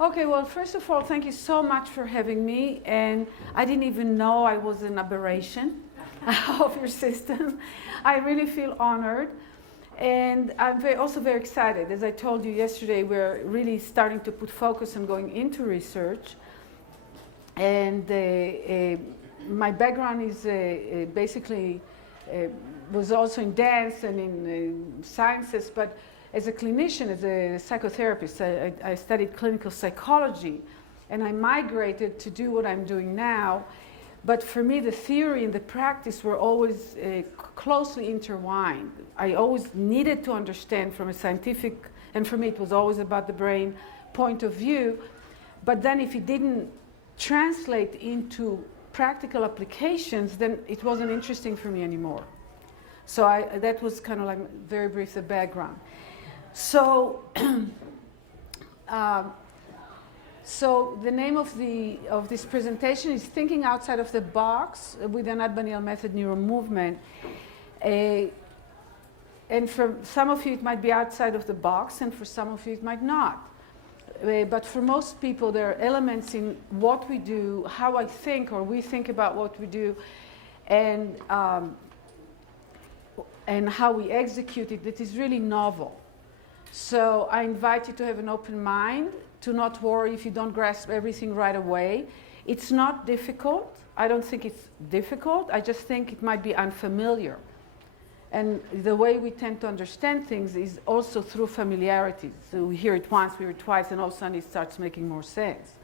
Okay, well, first of all, thank you so much for having me. And I didn't even know I was an aberration of your system. I really feel honored. And I'm also very excited. As I told you yesterday, we're really starting to put focus on going into research. And my background is basically was also in dance and in sciences, but as a clinician, as a psychotherapist, I studied clinical psychology, and I migrated to do what I'm doing now. But for me, the theory and the practice were always closely intertwined. I always needed to understand from a scientific, and for me it was always about the brain point of view. But then if it didn't translate into practical applications, then it wasn't interesting for me anymore. So that was kind of like very brief the background. So, so the name of this presentation is Thinking Outside of the Box with Anat Baniel Method Neuro Movement. And for some of you it might be outside of the box, and for some of you it might not. But for most people there are elements in what we do, how I think or we think about what we do, and how we execute it that is really novel. So I invite you to have an open mind, to not worry if you don't grasp everything right away. It's not difficult. I don't think it's difficult. I just think it might be unfamiliar. And the way we tend to understand things is also through familiarity. So we hear it once, we hear it twice, and all of a sudden it starts making more sense.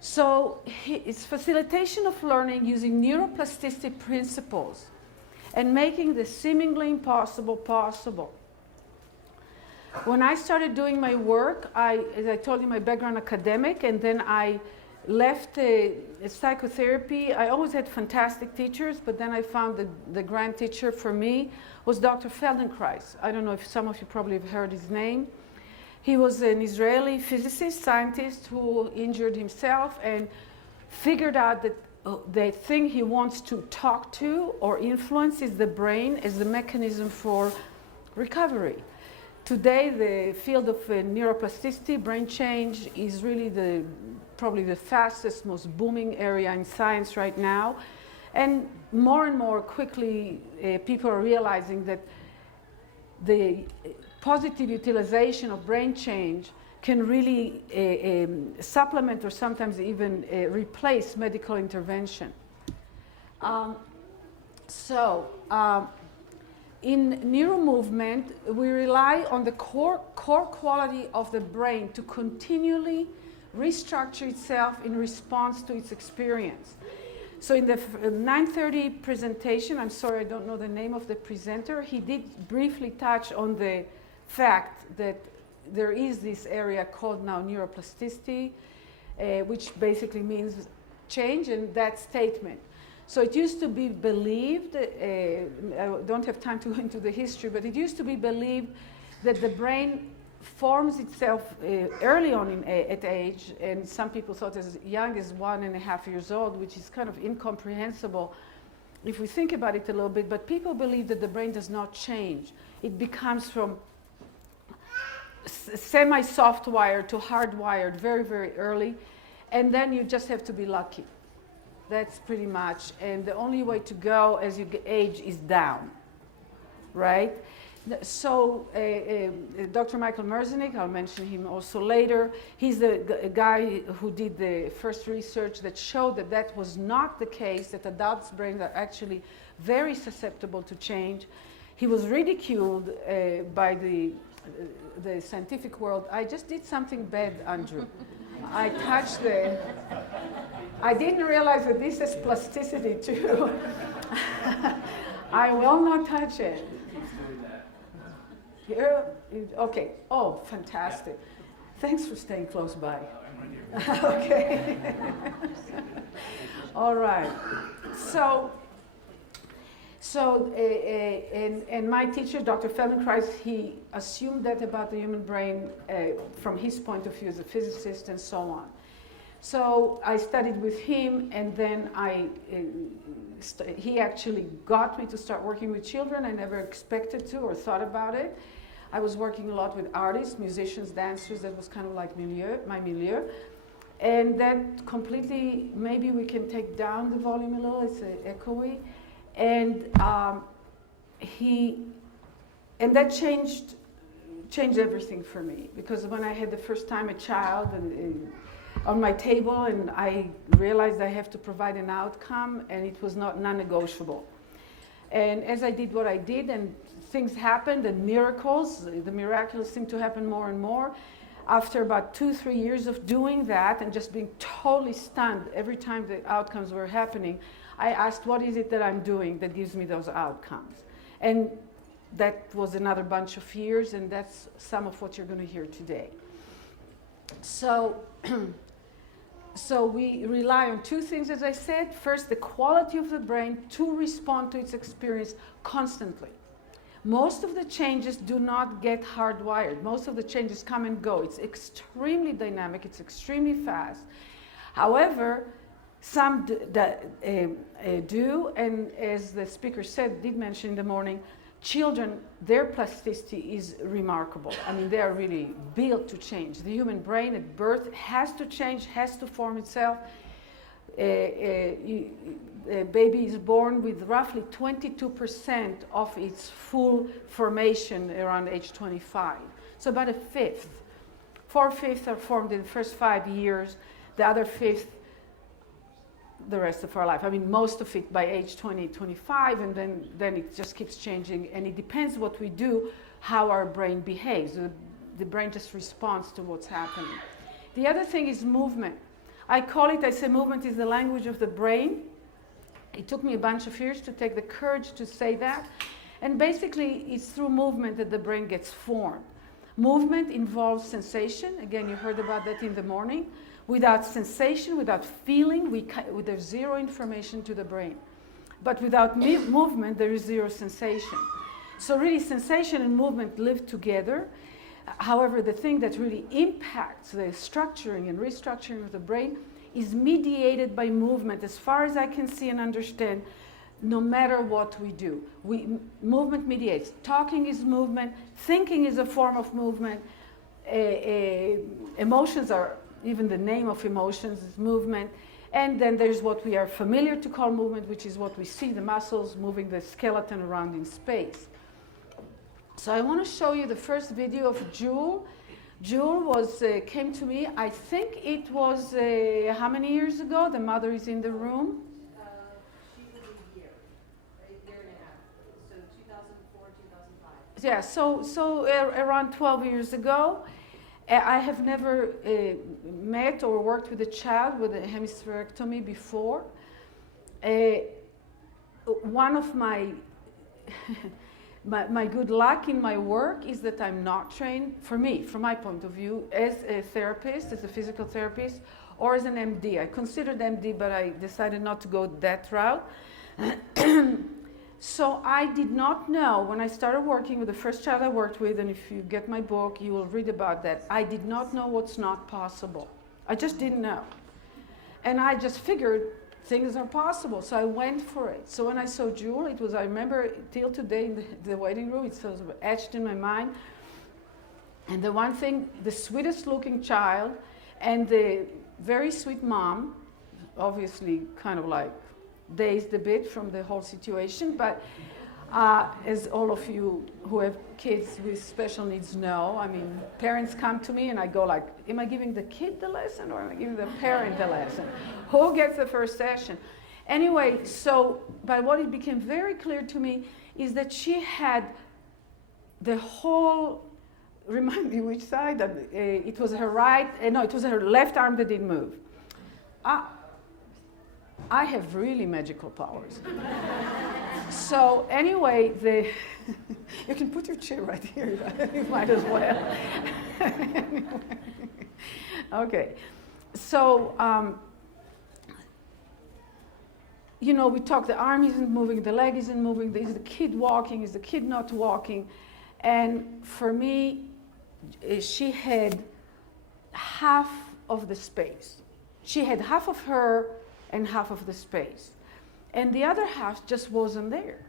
So it's facilitation of learning using neuroplasticity principles and making the seemingly impossible possible. When I started doing my work, as I told you, my background academic, and then I left psychotherapy. I always had fantastic teachers, but then I found the grand teacher for me was Dr. Feldenkrais. I don't know if some of you probably have heard his name. He was an Israeli physicist, scientist who injured himself and figured out that the thing he wants to talk to or influence is the brain as the mechanism for recovery. Today, the field of neuroplasticity, brain change, is really probably the fastest, most booming area in science right now. And more quickly, people are realizing that the positive utilization of brain change can really supplement or sometimes even replace medical intervention. In neuromovement, we rely on the core quality of the brain to continually restructure itself in response to its experience. So in the 9:30 presentation, I'm sorry I don't know the name of the presenter, he did briefly touch on the fact that there is this area called now neuroplasticity, which basically means change, and that statement. So it used to be believed, I don't have time to go into the history, but it used to be believed that the brain forms itself early on at age, and some people thought as young as 1.5 years old, which is kind of incomprehensible if we think about it a little bit, but people believe that the brain does not change. It becomes from semi-soft wired to hardwired very, very early, and then you just have to be lucky. That's pretty much, and the only way to go as you age is down, right? So Dr. Michael Merzenich, I'll mention him also later, he's the guy who did the first research that showed that that was not the case, that adults' brains are actually very susceptible to change. He was ridiculed by the scientific world. I just did something bad, Andrew. I touched I didn't realize that this has plasticity too. I will not touch it. Here, okay. Oh, fantastic. Thanks for staying close by. Okay. All right. And my teacher, Dr. Feldenkrais, he assumed that about the human brain from his point of view as a physicist and so on. So I studied with him, and then he actually got me to start working with children. I never expected to or thought about it. I was working a lot with artists, musicians, dancers. That was kind of like my milieu. And that completely, maybe we can take down the volume a little, it's echoey. And that changed everything for me, because when I had the first time a child on my table, and I realized I have to provide an outcome, and it was non-negotiable. And as I did what I did, and things happened, and the miraculous seemed to happen more and more. After about 2-3 years of doing that and just being totally stunned every time the outcomes were happening, I asked, what is it that I'm doing that gives me those outcomes? And that was another bunch of years, and that's some of what you're going to hear today. So, so we rely on two things, as I said. First, the quality of the brain to respond to its experience constantly. Most of the changes do not get hardwired. Most of the changes come and go. It's extremely dynamic. It's extremely fast. However, some do, and as the speaker did mention in the morning, children, their plasticity is remarkable. I mean, they are really built to change. The human brain at birth has to change, has to form itself. A baby is born with roughly 22% of its full formation around age 25. So about a fifth. 4/5 are formed in the first 5 years, the other fifth the rest of our life. I mean, most of it by age 20, 25, and then it just keeps changing, and it depends what we do, how our brain behaves. The brain just responds to what's happening. The other thing is movement. I say movement is the language of the brain. It took me a bunch of years to take the courage to say that. And basically, it's through movement that the brain gets formed. Movement involves sensation. Again, you heard about that in the morning. Without sensation, without feeling, there's zero information to the brain. But without movement, there is zero sensation. So really, sensation and movement live together. However, the thing that really impacts the structuring and restructuring of the brain is mediated by movement, as far as I can see and understand, no matter what we do. Movement mediates. Talking is movement. Thinking is a form of movement. Emotions are, even the name of emotions is movement. And then there's what we are familiar to call movement, which is what we see, the muscles moving the skeleton around in space. So I want to show you the first video of Jewel. Jewel came to me, I think it was, how many years ago? The mother is in the room. She was a year and a half. So 2004, 2005. Yeah, so around 12 years ago. I have never met or worked with a child with a hemispherectomy before. One of my my good luck in my work is that I'm not trained, for me, from my point of view, as a therapist, as a physical therapist, or as an MD. I considered MD, but I decided not to go that route. So I did not know, when I started working with the first child I worked with, and if you get my book, you will read about that, I did not know what's not possible. I just didn't know. And I just figured things are possible, so I went for it. So when I saw Jewel, it was, I remember till today in the waiting room, it's sort of etched in my mind. And the one thing, the sweetest looking child, and the very sweet mom, obviously kind of like dazed a bit from the whole situation, but as all of you who have kids with special needs know, I mean, parents come to me and I go like, am I giving the kid the lesson or am I giving the parent the lesson? Who gets the first session? Anyway, so, but what it became very clear to me is that she had the whole, remind me which side, it was her right, no, it was her left arm that didn't move. I have really magical powers. So anyway, you can put your chair right here, you might as well. Anyway. Okay, so, you know, we talk, the arm isn't moving, the leg isn't moving, is the kid walking, is the kid not walking? And for me, she had half of the space. She had half of her and half of the space. And the other half just wasn't there.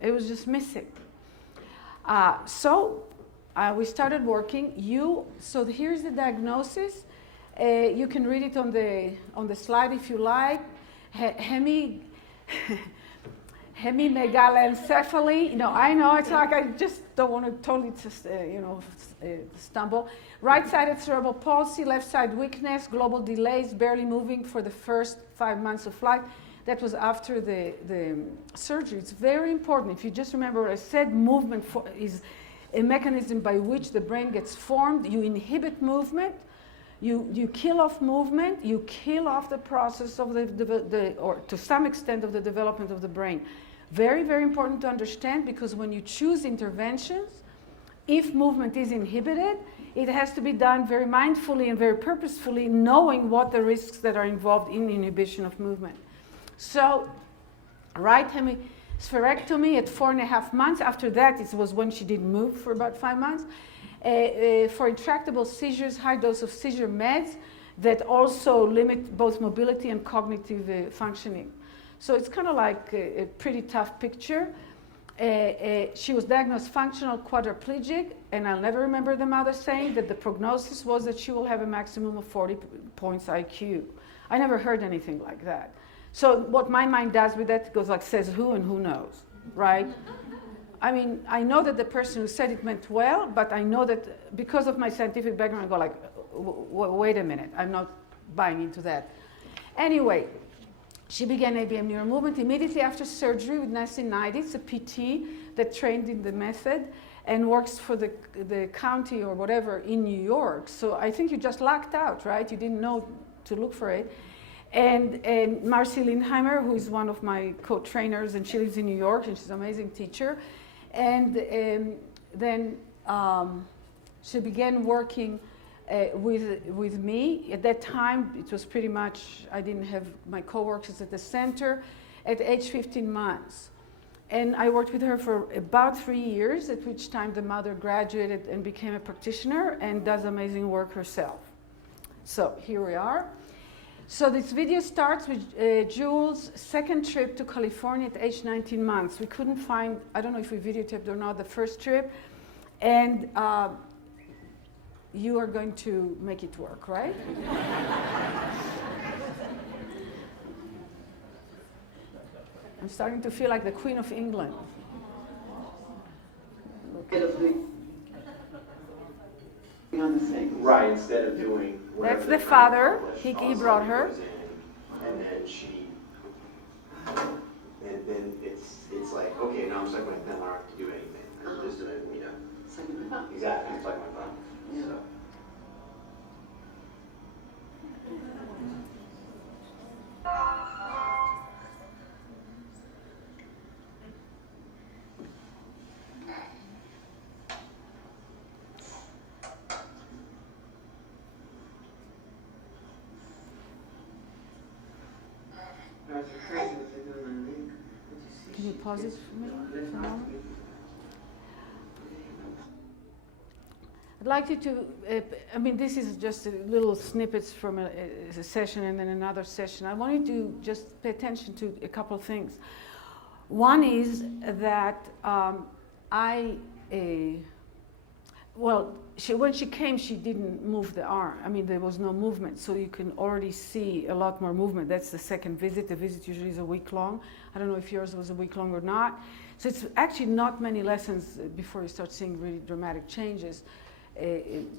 It was just missing. So we started working. So here's the diagnosis. You can read it on the slide if you like. Hemimegalencephaly. I know it's like I just don't want to totally stumble. Right-sided cerebral palsy, left-side weakness, global delays, barely moving for the first 5 months of life. That was after the surgery. It's very important. If you just remember what I said, movement is a mechanism by which the brain gets formed. You inhibit movement. You kill off movement. You kill off the process of or to some extent of the development of the brain. Very, very important to understand, because when you choose interventions, if movement is inhibited, it has to be done very mindfully and very purposefully, knowing what the risks that are involved in inhibition of movement. So, right hemispherectomy at 4.5 months. After that, it was when she didn't move for about 5 months. For intractable seizures, high dose of seizure meds that also limit both mobility and cognitive functioning. So it's kind of like a pretty tough picture. She was diagnosed functional quadriplegic, and I'll never remember the mother saying that the prognosis was that she will have a maximum of 40 points IQ. I never heard anything like that. So what my mind does with that goes like, says who and who knows, right? I mean, I know that the person who said it meant well, but I know that because of my scientific background, I go like, wait a minute, I'm not buying into that. Anyway, she began ABM neuromovement immediately after surgery with Nancy Knight. It's a PT that trained in the method and works for the county or whatever in New York. So I think you just lucked out, right? You didn't know to look for it. And Marcy Lindheimer, who is one of my co-trainers, and she lives in New York, and she's an amazing teacher. And then she began working with me. At that time, it was pretty much, I didn't have my co-workers at the center, at age 15 months. And I worked with her for about 3 years, at which time the mother graduated and became a practitioner and does amazing work herself. So here we are. So this video starts with Jules' second trip to California at age 19 months. We couldn't find, I don't know if we videotaped or not, the first trip. And you are going to make it work, right? I'm starting to feel like the Queen of England. Right, instead of doing. That's the father. He brought her. And then and then it's like, okay, now I'm stuck with them, I don't have to do anything. I'm just doing, exactly, it's like my phone. Yeah. So. Can you pause it for me for a moment? I'd like you to, I mean, this is just little snippets from a session and then another session. I want you to just pay attention to a couple of things. One is that when she came, she didn't move the arm. I mean, there was no movement, so you can already see a lot more movement. That's the second visit. The visit usually is a week long. I don't know if yours was a week long or not. So it's actually not many lessons before you start seeing really dramatic changes.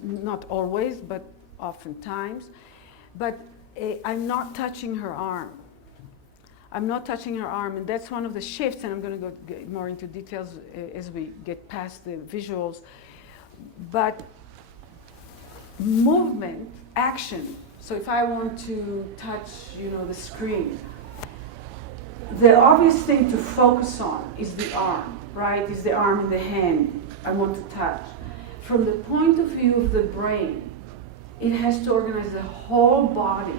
Not always, but oftentimes. But I'm not touching her arm. I'm not touching her arm, and that's one of the shifts, and I'm going to get more into details as we get past the visuals. But movement, action. So if I want to touch, the screen, the obvious thing to focus on is the arm, right? Is the arm and the hand I want to touch. From the point of view of the brain, it has to organize the whole body,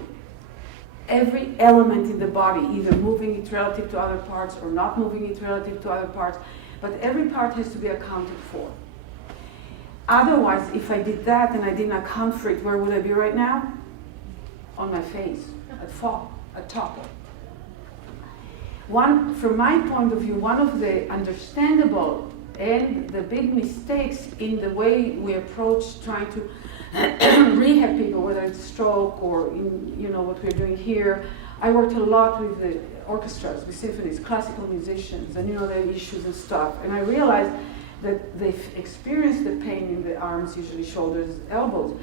every element in the body, either moving it relative to other parts or not moving it relative to other parts, but every part has to be accounted for. Otherwise, if I did that and I didn't account for it, where would I be right now? On my face, at top. From my point of view, one of the understandable and the big mistakes in the way we approach trying to rehab people, whether it's stroke or in, you know, what we're doing here. I worked a lot with the orchestras, with symphonies, classical musicians, and you know, their issues and stuff. And I realized that they've experienced the pain in the arms, usually shoulders, elbows.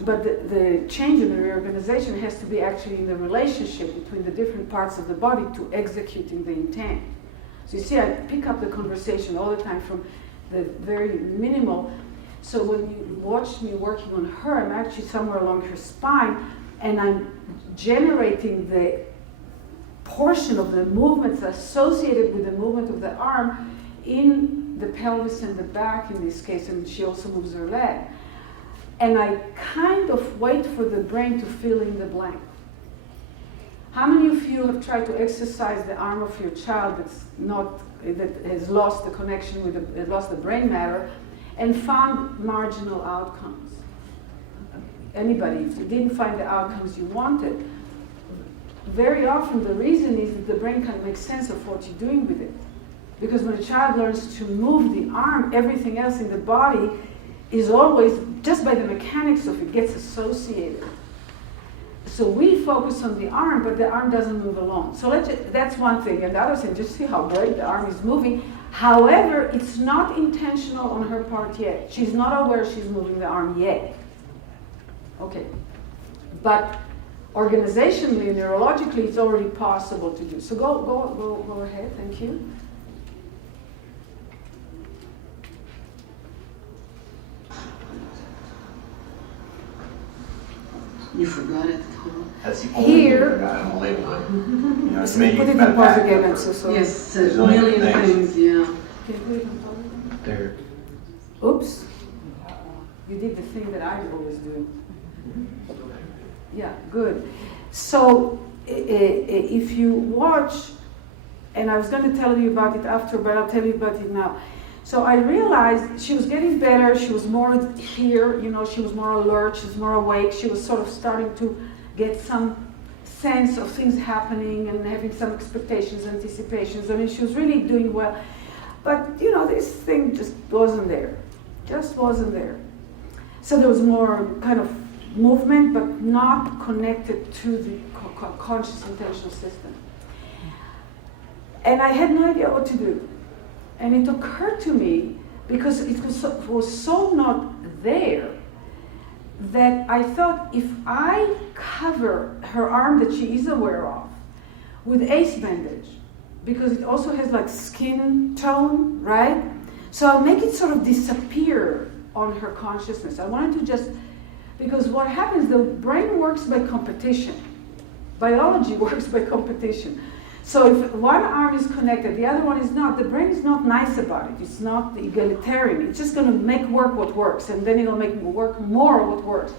But the change in the reorganization has to be actually in the relationship between the different parts of the body to executing the intent. So you see, I pick up the conversation all the time from the very minimal. So when you watch me working on her, I'm actually somewhere along her spine, and I'm generating the portion of the movements associated with the movement of the arm in the pelvis and the back in this case, and she also moves her leg. And I kind of wait for the brain to fill in the blank. How many of you have tried to exercise the arm of your child that has lost the connection with has lost the brain matter and found marginal outcomes? Anybody, if you didn't find the outcomes you wanted, very often the reason is that the brain can't make sense of what you're doing with it. Because when a child learns to move the arm, everything else in the body is always, just by the mechanics of it, gets associated. So we focus on the arm, but the arm doesn't move alone. So that's one thing. And the other thing, just see how great the arm is moving. However, it's not intentional on her part yet. She's not aware she's moving the arm yet. Okay. But organizationally, neurologically, it's already possible to do. So go ahead, thank you. You forgot it. That's the only thing I forgot on the label. You know, it's made Put it in you pause again, I'm so sorry. Yes, There's a only million things. things, yeah. Can you put it in pause again? There. Oops. You did the thing that I always do. Yeah, good. So if you watch, and I was going to tell you about it after, but I'll tell you about it now. So I realized she was getting better. She was more here, you know, she was more alert, she was more awake. She was sort of starting to get some sense of things happening and having some expectations, anticipations. I mean, she was really doing well. But, you know, this thing just wasn't there. Just wasn't there. So there was more kind of movement, but not connected to the conscious intentional system. And I had no idea what to do. And it occurred to me, because it was so not there, that I thought if I cover her arm that she is aware of with ACE bandage, because it also has like skin tone, right? So I'll make it sort of disappear on her consciousness. I wanted to just, because what happens, the brain works by competition. Biology works by competition. So if one arm is connected, the other one is not, the brain is not nice about it. It's not egalitarian. It's just going to make work what works, and then it'll make work more what works.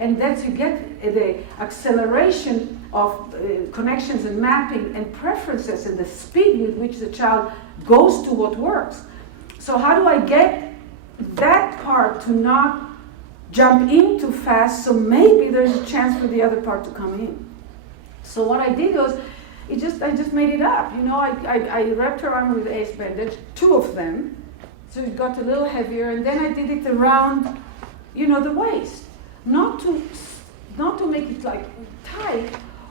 And that's, you get the acceleration of connections and mapping and preferences and the speed with which the child goes to what works. So how do I get that part to not jump in too fast, so maybe there's a chance for the other part to come in? So what I did was, I just made it up. You know, I wrapped her arm with ACE bandage, 2 of them, so it got a little heavier, and then I did it around, you know, the waist, not to make it like tight,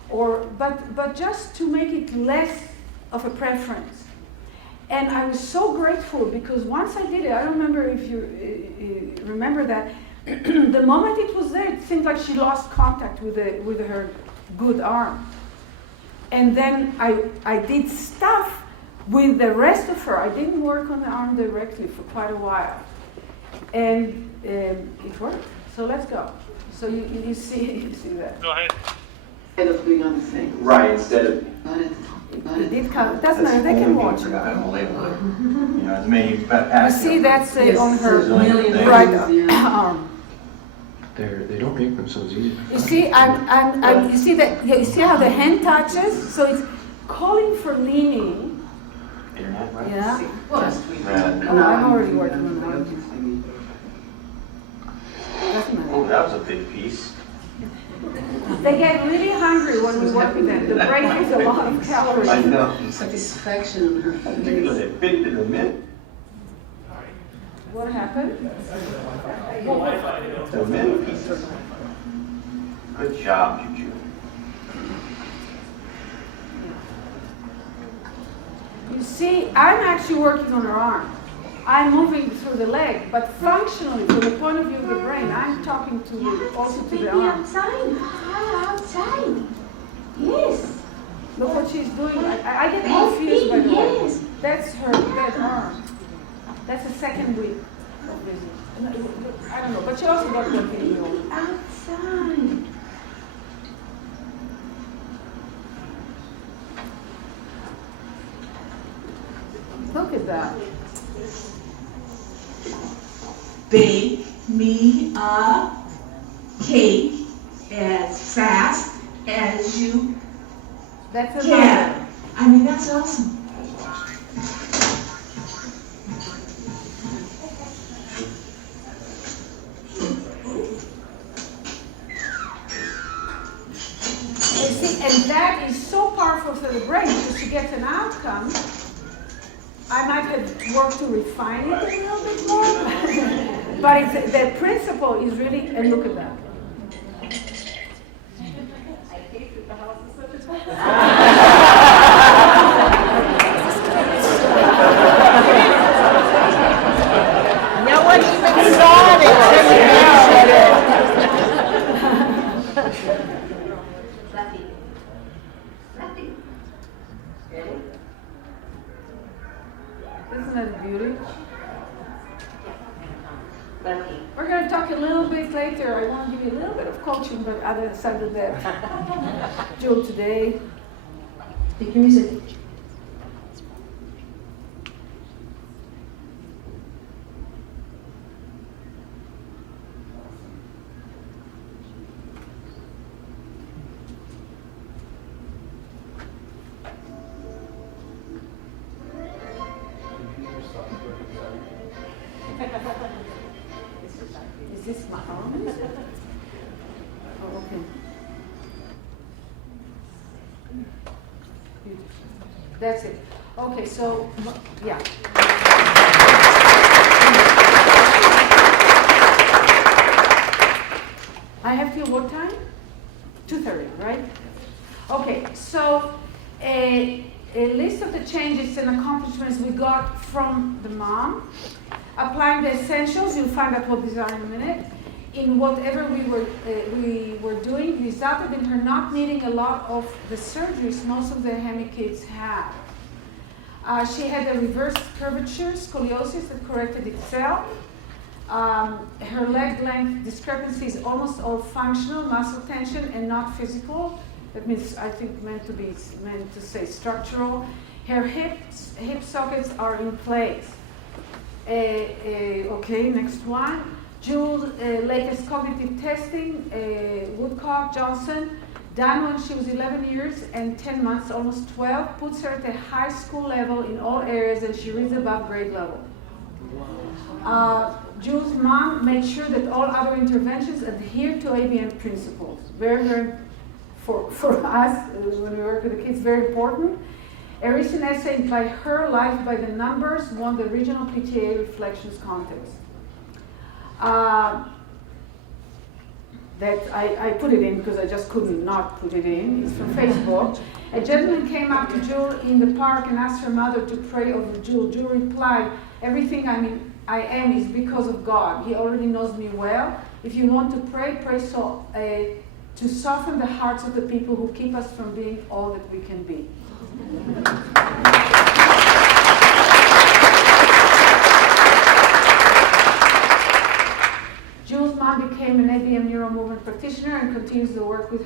but just to make it less of a preference. And I was so grateful, because once I did it, I don't remember if you remember that, the moment it was there, it seemed like she lost contact with her good arm. And then I did stuff with the rest of her. I didn't work on the arm directly for quite a while. And it worked. So let's go. So you see that. Go ahead. Instead of doing other things. Right, instead of. It did come. Doesn't matter. They can watch it. I don't label it. You know, as many You see, that's on her million right things, yeah. arm. They don't make them so easy. You see, you see that. You see how the hand touches. So it's calling for leaning. internet, right? Yeah. Just we Right. Oh, I'm already working on that. Doesn't matter. Oh, that was a big piece. They get really hungry when we work with them. The brain has a lot of calories. I know. Satisfaction on her I think it was face. a bit in a minute. What happened? The middle pieces. Good job, Juju. You see, I'm actually working on her arm. I'm moving through the leg, but functionally, from the point of view of the brain, I'm talking to also to the arm. Outside. Outside. Yes. Look what she's doing. I get confused by the way. Yes. That's her dead arm. That's the second week of visit. I don't know, but she also got one video. Outside. Look at that. Bake me a cake as fast as you That's a can. I mean, that's awesome. You see, and that is so powerful for the brain because she gets an outcome. I might have worked to refine it a little bit more, but it's, the principle is really, and look at that. I hate that the house is such a No one even saw it until you mentioned it. Fluffy. Fluffy. Ready? Isn't that a beauty? Fluffy. We're going to talk a little bit later. I want to give you a little bit of coaching, but other side of that. Jill, today. Take your music. Is this my arm? Oh, okay. That's it. Okay, so, yeah. I have till what time? 2:30, right? Okay, so a list of the changes and accomplishments we got from the mom. Applying the essentials, you'll find out what these are in a minute. In whatever we were doing, resulted in her not needing a lot of the surgeries most of the Hemi kids have. She had a reverse curvature, scoliosis that corrected itself. Her leg length discrepancy is almost all functional, muscle tension, and not physical. That means, I think, meant to say structural. Her hip sockets are in place. Okay, next one. Jules' latest cognitive testing, Woodcock, Johnson, done when she was 11 years and 10 months, almost 12, puts her at a high school level in all areas, and she reads above grade level. Jules' mom made sure that all other interventions adhere to ABM principles. Very, very, for us, when we work with the kids, very important. A recent essay by her, Life by the Numbers, won the Regional PTA Reflections Contest. That I put it in because I just couldn't not put it in. It's from Facebook. A gentleman came up to Jewel in the park and asked her mother to pray over Jewel. Jewel replied, "Everything I am is because of God. He already knows me well. If you want to pray, pray so to soften the hearts of the people who keep us from being all that we can be." Jules' mom became an ABM neuromovement practitioner and continues to work with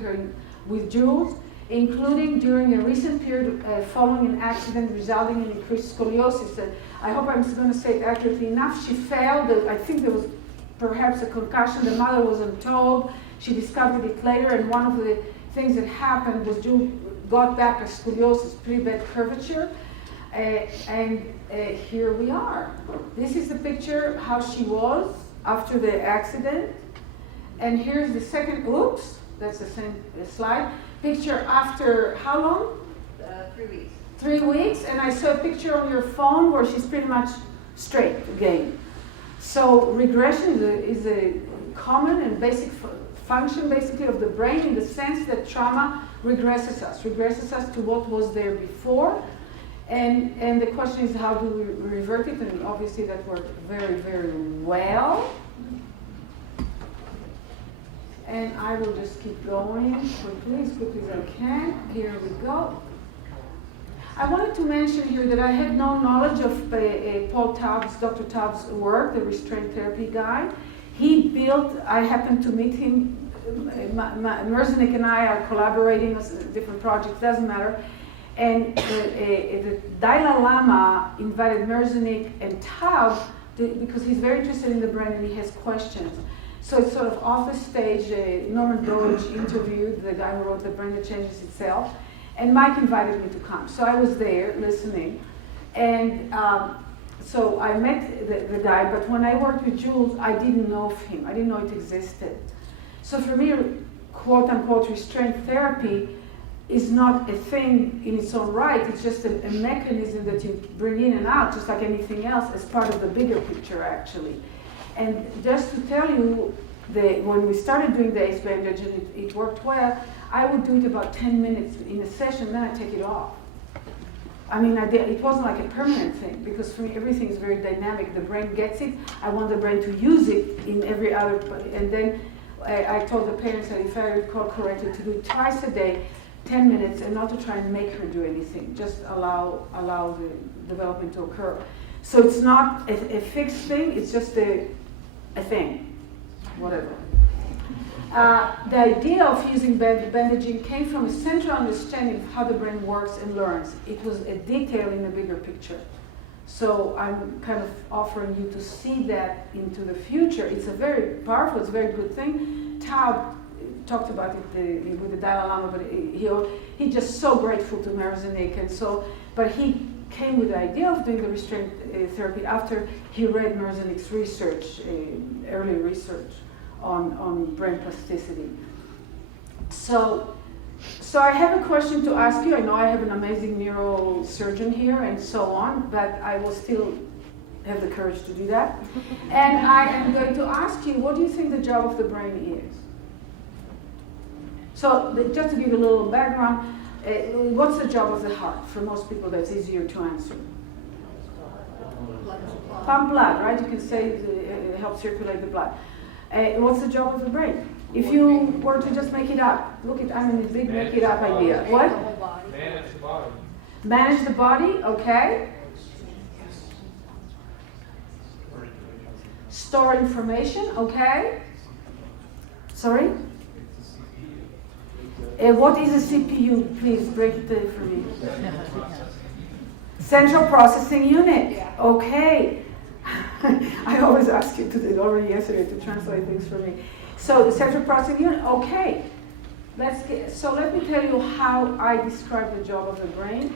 Jules, including during a recent period following an accident resulting in increased scoliosis. I hope I'm going to say it accurately enough. She fell. I think there was perhaps a concussion. The mother wasn't told. She discovered it later, and one of the things that happened was Jules got back a scoliosis, pretty bad curvature, and here we are. This is the picture how she was after the accident, and here's the second, oops, that's the same slide, picture after how long? 3 weeks. 3 weeks, and I saw a picture on your phone where she's pretty much straight again. So regression is a common and basic function basically of the brain in the sense that trauma regresses us to what was there before. And the question is, how do we revert it? And obviously that worked very, very well. And I will just keep going quickly, as quickly as I can. Here we go. I wanted to mention here that I had no knowledge of Paul Taub's, Dr. Taub's work, the restraint therapy guy. He built, I happened to meet him, Merzenich and I are collaborating on different projects, doesn't matter. And the Dalai Lama invited Merzenich and Taub because he's very interested in the brain and he has questions. So it's sort of off the stage, Norman Doidge interviewed the guy who wrote The Brain That Changes Itself, and Mike invited me to come. So I was there listening, and so I met the guy, but when I worked with Jules, I didn't know of him. I didn't know it existed. So for me, quote unquote, restraint therapy is not a thing in its own right. It's just a mechanism that you bring in and out, just like anything else, as part of the bigger picture, actually. And just to tell you, when we started doing the ACE bandage and it worked well, I would do it about 10 minutes in a session, then I'd take it off. I mean, it wasn't like a permanent thing, because for me, everything is very dynamic. The brain gets it. I want the brain to use it in every other, and then I told the parents that if I recall correctly, to do it twice a day, 10 minutes, and not to try and make her do anything, just allow the development to occur. So it's not a fixed thing, it's just a thing, whatever. The idea of using bandaging came from a central understanding of how the brain works and learns. It was a detail in the bigger picture. So I'm kind of offering you to see that into the future. It's a very powerful, it's a very good thing. Taub talked about it with the Dalai Lama, but he's just so grateful to Merzenich, and so, but he came with the idea of doing the restraint therapy after he read Merzenich's research, early research on brain plasticity. So I have a question to ask you. I know I have an amazing neurosurgeon here and so on, but I will still have the courage to do that. And I am going to ask you, what do you think the job of the brain is? So just to give you a little background, what's the job of the heart? For most people, that's easier to answer. Pump blood, right? You can say it helps circulate the blood. What's the job of the brain? If you were to just make it up, look at, I mean, a big make it up idea. What? Manage the body. Manage the body, okay. Store information, okay. Sorry? What is a CPU? Please break it for me. Central Processing Unit. Okay. I always ask you to do it already yesterday to translate things for me. So the Central Processing Unit. Okay. So let me tell you how I describe the job of the brain.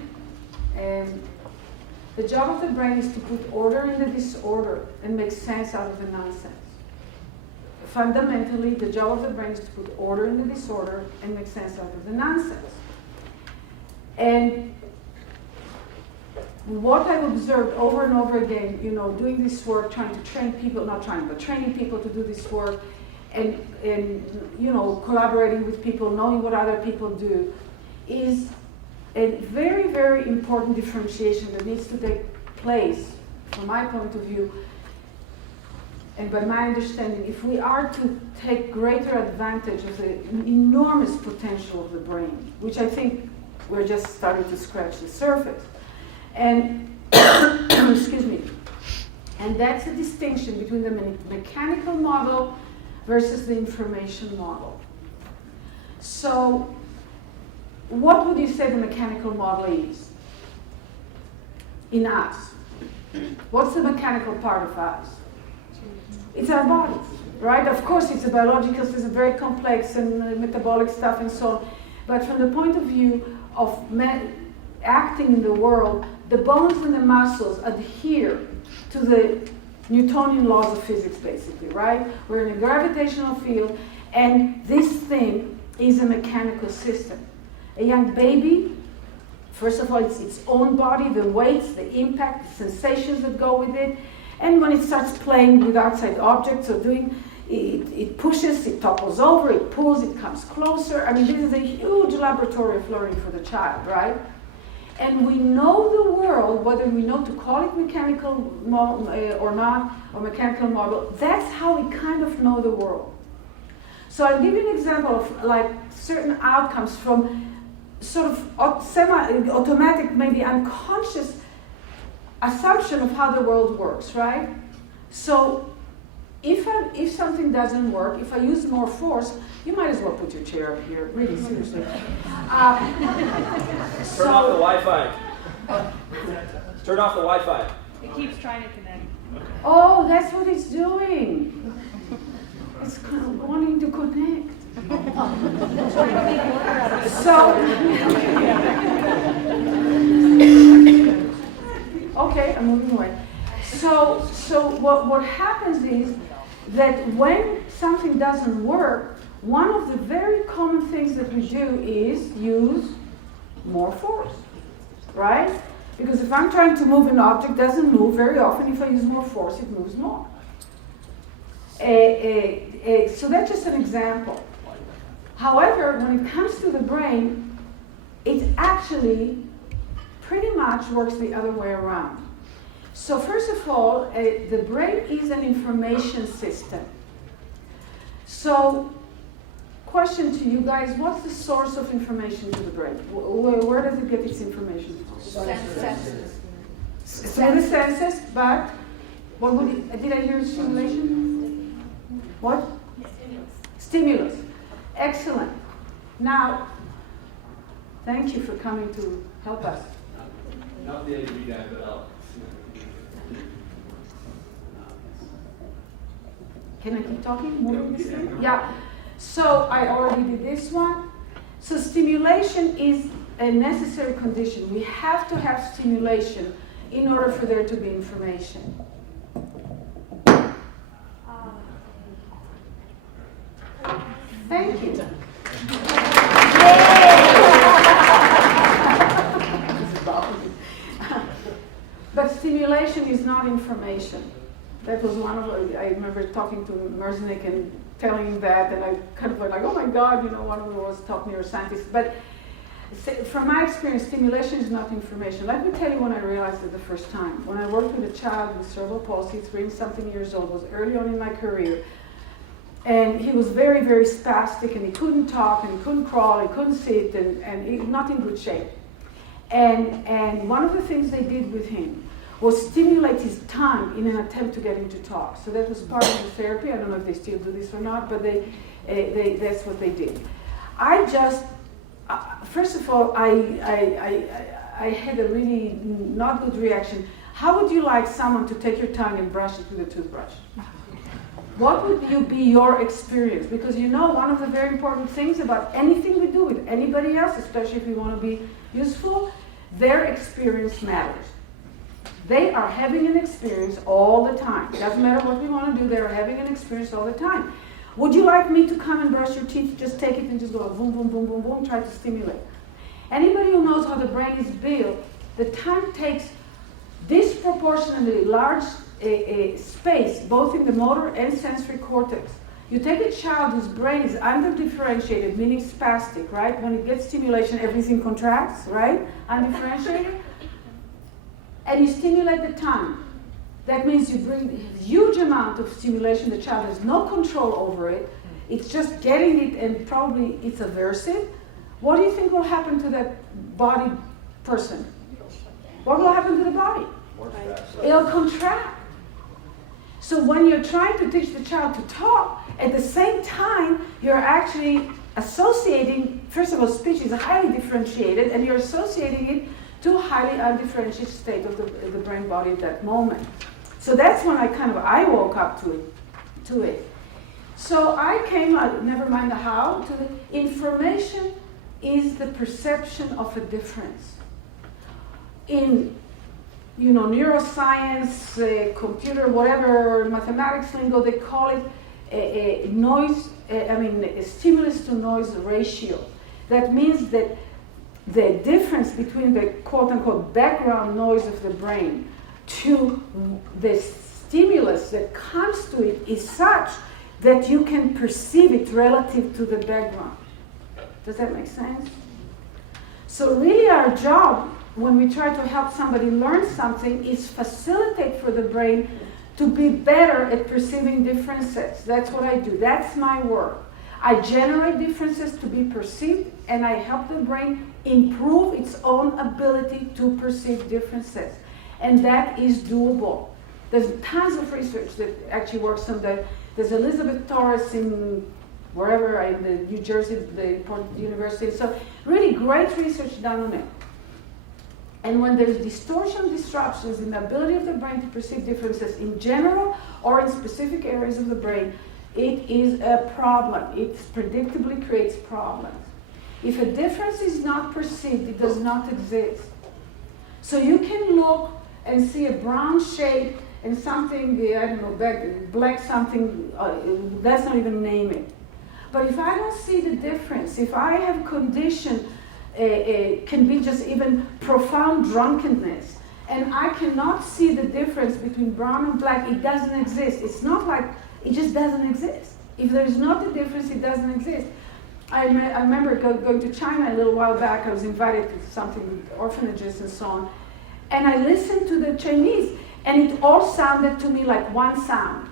The job of the brain is to put order in the disorder and make sense out of the nonsense. Fundamentally, the job of the brain is to put order in the disorder and make sense out of the nonsense. And what I've observed over and over again, doing this work, trying to train people, not trying, but training people to do this work, and collaborating with people, knowing what other people do, is a very, very important differentiation that needs to take place, from my point of view, and by my understanding, if we are to take greater advantage of the enormous potential of the brain, which I think we're just starting to scratch the surface. And, excuse me, and that's the distinction between the mechanical model versus the information model. So, what would you say the mechanical model is in us? What's the mechanical part of us? It's our bodies, right? Of course, it's a biological system, very complex and metabolic stuff and so on. But from the point of view of acting in the world, the bones and the muscles adhere to the Newtonian laws of physics, basically, right? We're in a gravitational field, and this thing is a mechanical system. A young baby, first of all, it's its own body, the weights, the impact, the sensations that go with it. And when it starts playing with outside objects or doing, it pushes, it topples over, it pulls, it comes closer. I mean, this is a huge laboratory of learning for the child, right? And we know the world, whether we know to call it mechanical or not, or mechanical model, that's how we kind of know the world. So I'll give you an example of like certain outcomes from sort of semi-automatic, maybe unconscious assumption of how the world works, right? So if something doesn't work, if I use more force, you might as well put your chair up here, really seriously. Turn off the Wi-Fi. Turn off the Wi-Fi. It keeps trying to connect. Oh, that's what it's doing. It's kind of wanting to connect. So, okay, I'm moving away. So what happens is that when something doesn't work, one of the very common things that we do is use more force, right? Because if I'm trying to move an object, it doesn't move very often. If I use more force, it moves more. So that's just an example. However, when it comes to the brain, it actually pretty much works the other way around. So first of all, the brain is an information system. So, question to you guys, what's the source of information to the brain? Where does it get its information from? Senses. So the senses, but what would it, did I hear stimulation? What? Stimulus. Excellent. Now, thank you for coming to help us. Not the AV guy, but I'll. Can I keep talking? Moving this thing? Yeah. So I already did this one. So stimulation is a necessary condition. We have to have stimulation in order for there to be information. Thank you. But stimulation is not information. That was one of, I remember talking to Merznik and telling him that, and I kind of went like, oh my God, you know, one of them was top neuroscientist. But from my experience, stimulation is not information. Let me tell you when I realized it the first time. When I worked with a child with cerebral palsy, 3-something years old, was early on in my career. And he was very, very spastic, and he couldn't talk, and he couldn't crawl, he couldn't sit, and he, not in good shape. And one of the things they did with him was stimulate his tongue in an attempt to get him to talk. So that was part of the therapy. I don't know if they still do this or not, but that's what they did. I just, first of all, I had a really not good reaction. How would you like someone to take your tongue and brush it with a toothbrush? What would be your experience? Because you know, one of the very important things about anything we do with anybody else, especially if we want to be useful, their experience matters. They are having an experience all the time. It doesn't matter what we want to do, they're having an experience all the time. Would you like me to come and brush your teeth? Just take it and just go boom, boom, boom, boom, boom, try to stimulate. Anybody who knows how the brain is built, the tongue takes disproportionately large space, both in the motor and sensory cortex. You take a child whose brain is undifferentiated, meaning spastic, right? When it gets stimulation, everything contracts, right? Undifferentiated. And you stimulate the tongue. That means you bring a huge amount of stimulation. The child has no control over it. It's just getting it, and probably it's aversive. What do you think will happen to that body person? What will happen to the body? It'll contract. So when you're trying to teach the child to talk, at the same time, you're actually associating, first of all, speech is highly differentiated, and you're associating it to a highly undifferentiated state of the brain body at that moment. So that's when I woke up to it. So I came, never mind the how, to the information is the perception of a difference. In neuroscience, computer, whatever, mathematics lingo, they call it a stimulus to noise ratio. That means that the difference between the quote-unquote background noise of the brain to the stimulus that comes to it is such that you can perceive it relative to the background. Does that make sense? So really our job when we try to help somebody learn something is facilitate for the brain to be better at perceiving differences. That's what I do. That's my work. I generate differences to be perceived, and I help the brain improve its own ability to perceive differences. And that is doable. There's tons of research that actually works on that. There's Elizabeth Torres in wherever, in the New Jersey, the university. So really great research done on it. And when there's distortion, disruptions in the ability of the brain to perceive differences in general or in specific areas of the brain, it is a problem. It predictably creates problems. If a difference is not perceived, it does not exist. So you can look and see a brown shade and something, I don't know, black something, let's not even name it. But if I don't see the difference, if I have condition, it can be just even profound drunkenness, and I cannot see the difference between brown and black, it doesn't exist. It's not like, it just doesn't exist. If there is not a difference, it doesn't exist. I remember going to China a little while back. I was invited to something, orphanages and so on, and I listened to the Chinese, and it all sounded to me like one sound.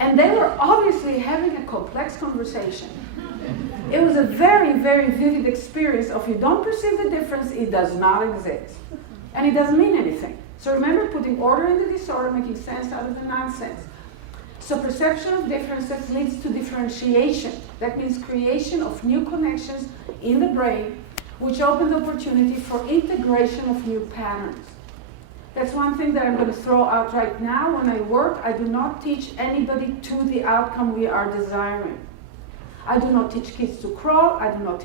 And they were obviously having a complex conversation. It was a very, very vivid experience of you don't perceive the difference, it does not exist. And it doesn't mean anything. So remember putting order in the disorder, making sense out of the nonsense. So perception of differences leads to differentiation. That means creation of new connections in the brain, which open the opportunity for integration of new patterns. That's one thing that I'm going to throw out right now. When I work, I do not teach anybody to the outcome we are desiring. I do not teach kids to crawl. I don't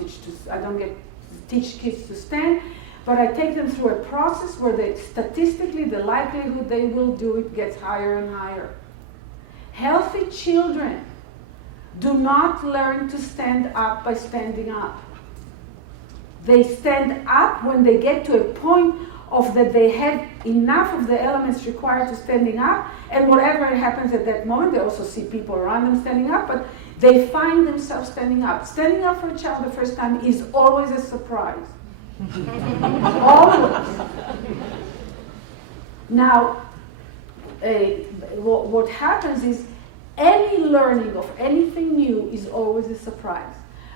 teach kids to stand. But I take them through a process where statistically the likelihood they will do it gets higher and higher. Healthy children do not learn to stand up by standing up. They stand up when they get to a point of that they have enough of the elements required to standing up, and whatever happens at that moment, they also see people around them standing up, but they find themselves standing up. Standing up for a child the first time is always a surprise. Always. Now, what happens is any learning of anything new is always a surprise.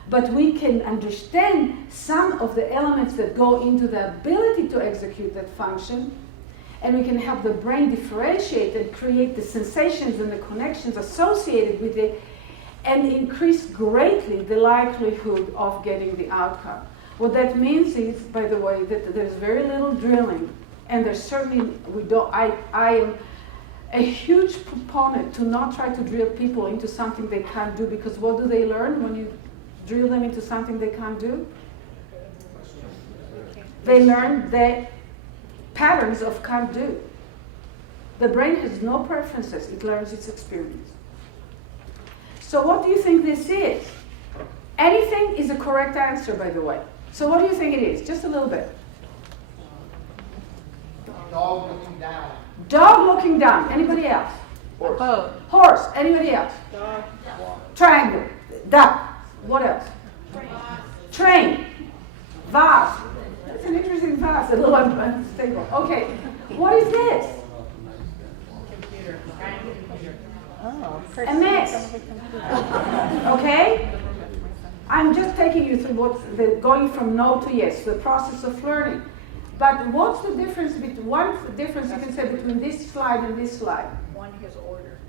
But we can understand some of the elements that go into the ability to execute that function, and we can help the brain differentiate and create the sensations and the connections associated with it, and increase greatly the likelihood of getting the outcome. What that means is, by the way, that there's very little drilling, and there's certainly, I am a huge proponent to not try to drill people into something they can't do, because what do they learn when you drill them into something they can't do? They learn the patterns of can't do. The brain has no preferences, it learns its experience. So what do you think this is? Anything is a correct answer, by the way. So what do you think it is? Just a little bit. Dog looking down. Dog looking down. Anybody else? Horse. Boat. Horse. Anybody else? Dog. Triangle. Duck. What else? Train. Vase. That's an interesting vase. A little unstable. Okay. What is this? Computer. Oh, A mess. Okay? I'm just taking you through going from no to yes, the process of learning. But what's the difference you can say between this slide and this slide? One has order.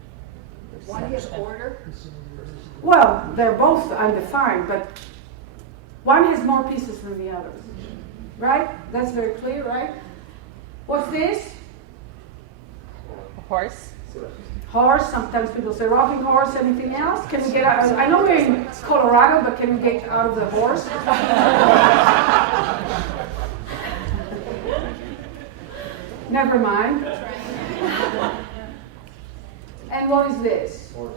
One has order. Well, they're both undefined, but one has more pieces than the others. Right? That's very clear, right? What's this? A horse. Horse. Sometimes people say rocking horse. Anything else? Can we get out? I know we're in Colorado, but can we get out of the horse? Never mind. And what is this? Horse.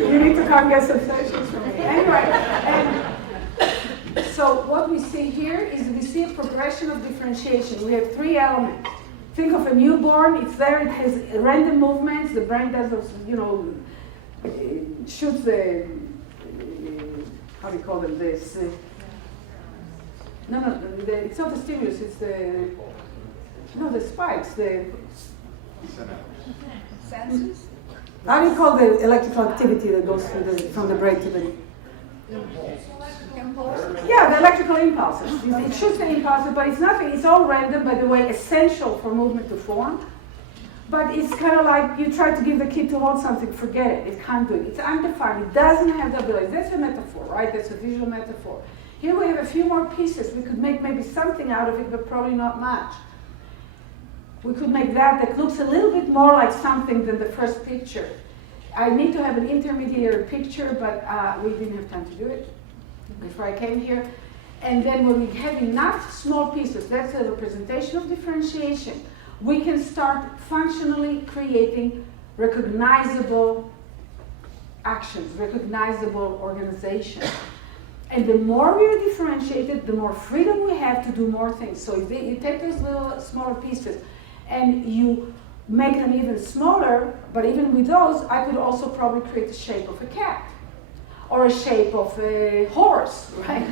You need to come get some sessions from me. Anyway, and so what we see here is the see a progression of differentiation. We have 3 elements. Think of a newborn, it's there, it has random movements, the brain does those, shoots the, how do you call them, this, it's not the stimulus, it's the spikes, the... Senses? How do you call the electrical activity that goes from the brain to the... Impulse? Yeah, the electrical impulses. It shoots the impulses, but it's nothing. It's all random, by the way, essential for movement to form. But it's kind of like you try to give the kid to hold something, forget it. It can't do it. It's undefined. It doesn't have the ability. That's a metaphor, right? That's a visual metaphor. Here we have a few more pieces. We could make maybe something out of it, but probably not much. We could make that looks a little bit more like something than the first picture. I need to have an intermediary picture, but we didn't have time to do it before I came here. And then when we have enough small pieces, that's a representation of differentiation, we can start functionally creating recognizable actions, recognizable organization. And the more we are differentiated, the more freedom we have to do more things. So if you take those little smaller pieces and you make them even smaller, but even with those, I could also probably create the shape of a cat or a shape of a horse, right?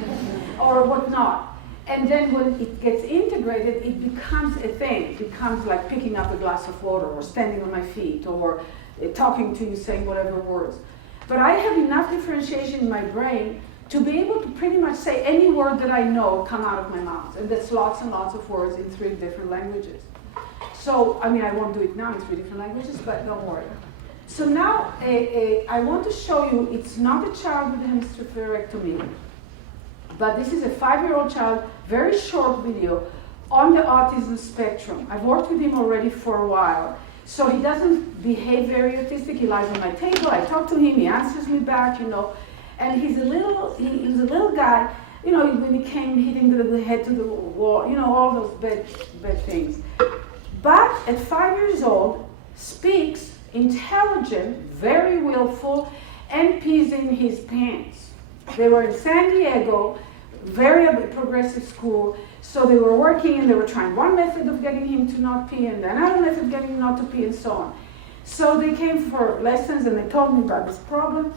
Or whatnot. And then when it gets integrated, it becomes a thing. It becomes like picking up a glass of water or standing on my feet or talking to you, saying whatever words. But I have enough differentiation in my brain to be able to pretty much say any word that I know come out of my mouth. And that's lots and lots of words in 3 different languages. So, I mean, I won't do it now in 3 different languages, but don't worry. So now, I want to show you, it's not a child with hemispherectomy, but this is a 5-year-old child, very short video, on the autism spectrum. I've worked with him already for a while. So he doesn't behave very autistic. He lies on my table, I talk to him, he answers me back, and he's a little guy, when he came hitting the head to the wall, all those bad things. But at 5 years old, speaks, intelligent, very willful, and pees in his pants. They were in San Diego, very progressive school, so they were working and they were trying one method of getting him to not pee and another method of getting him not to pee and so on. So they came for lessons and they told me about this problem.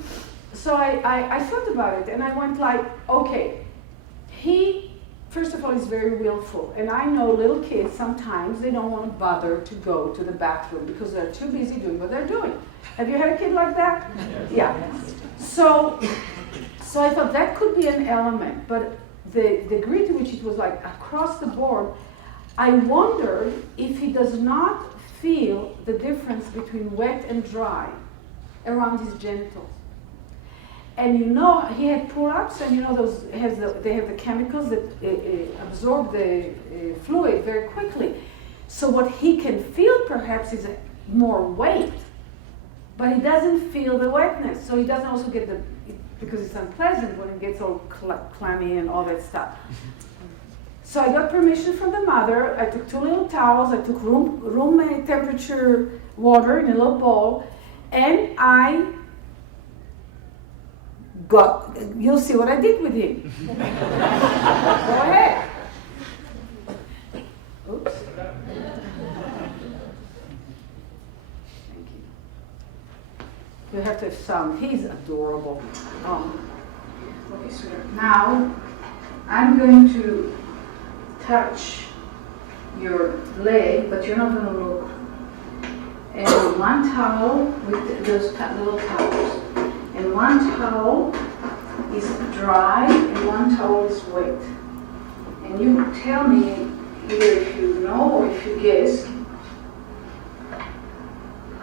So I thought about it and I went like, okay, he, first of all, is very willful. And I know little kids, sometimes they don't want to bother to go to the bathroom because they're too busy doing what they're doing. Have you had a kid like that? Yeah. So I thought that could be an element, but the degree to which it was like across the board, I wondered if he does not feel the difference between wet and dry around his genitals. And he had pull-ups, and they have the chemicals that absorb the fluid very quickly. So what he can feel perhaps is more weight, but he doesn't feel the wetness. So he doesn't also get because it's unpleasant when it gets all clammy and all that stuff. So I got permission from the mother. I took 2 little towels. I took room temperature water in a little bowl, and you'll see what I did with him. Go ahead. Oops. Thank you. You have to have sound. He's adorable. Okay, so now I'm going to touch your leg, but you're not going to look. And one towel with those little towels. And one towel is dry and one towel is wet. And you tell me either if you know or if you guess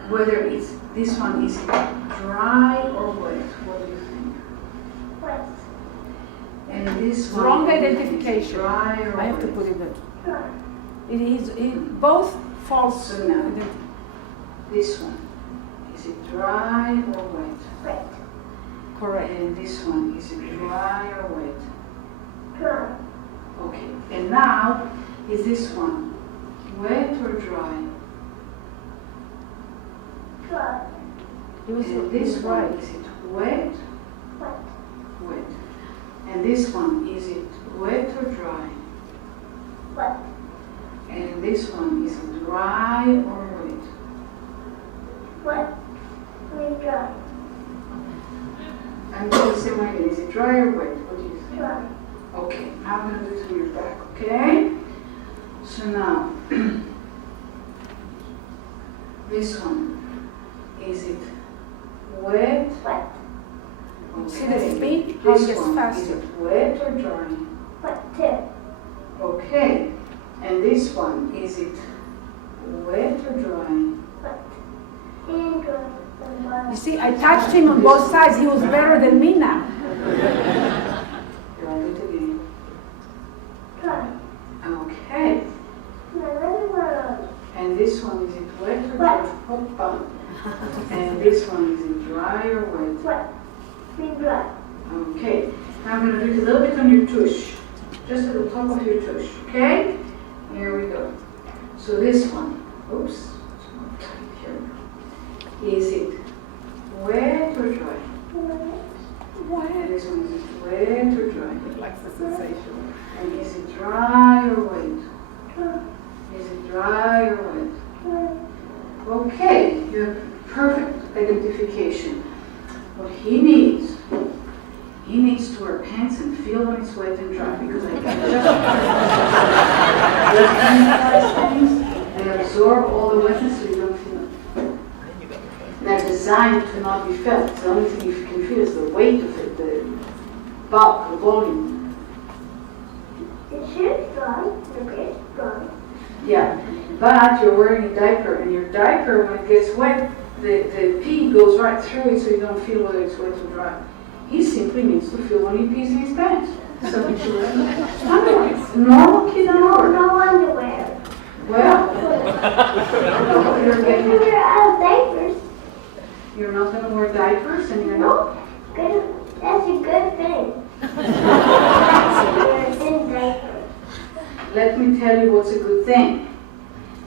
whether this one is dry or wet. What do you think? Wet. And this one. Wrong identification. Dry or wet. I have to put it there. It both false. So now, this one. Is it dry or wet? Wet. Correct. And this one, is it dry or wet? Dry. Okay. And now, is this one wet or dry? Dry. And this one, is it wet? Wet. Wet. And this one, is it wet or dry? And this one, is it dry or wet? Wet. Dry. I'm going to say mine again. Is it dry or wet? What do you think? Dry. Okay, I'm going to do it on your back, okay? So now, this one, is it wet? Wet. Okay. See the speed? How it This gets one, faster. is it wet or dry? Wet too. Okay. And this one, is it wet or dry? Wet. And dry. You see, I touched him on both sides. He was better than me now. Try it again. Dry. Okay. Another one. And this one, is it wet or Wet. dry? Hoppa. And this one, is it dry or wet? Wet. And dry. Okay. Now I'm going to do it a little bit on your tush. Just at the top of your tush. Okay? Here we go. So this one. Oops. It's more tight here. Is it wet or dry? Wet. And this one, is it wet or dry? He likes the sensation. And is it dry or wet? Dry. Is it dry or wet? Dry. Okay, you have perfect identification. What he needs to wear pants and feel when it's wet and dry, because I can just they absorb all the wetness so you don't feel it. They're designed to not be felt. The only thing you can feel is the weight of it, the bulk, the volume. The shoe's dry. The brace's dry. Yeah, but you're wearing a diaper, and your diaper, when it gets wet, the pee goes right through it so you don't feel whether it's wet or dry. He simply needs to feel when he pees in his pants. So normal kid underwear. No underwear. Well, you're getting, We're out of diapers. you're not going to wear diapers, and you're not. Good. That's a good thing. You're in diapers. Let me tell you what's a good thing.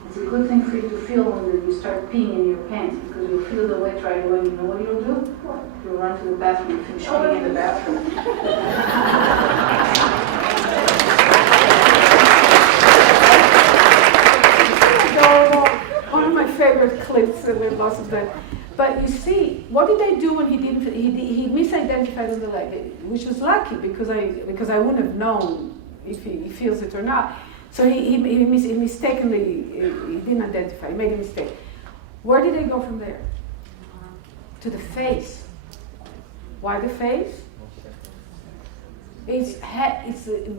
It's a good thing for you to feel when you start peeing in your pants, because you'll feel the wet right away. You know what you'll do? You'll run to the bathroom and finish peeing in the bathroom. One of my favorite clips, and there are lots of them. But you see, what did I do when he didn't? He misidentified on the leg, which was lucky because I wouldn't have known if he feels it or not. So he mistakenly he didn't identify. He made a mistake. Where did I go from there? To the face. Why the face? It's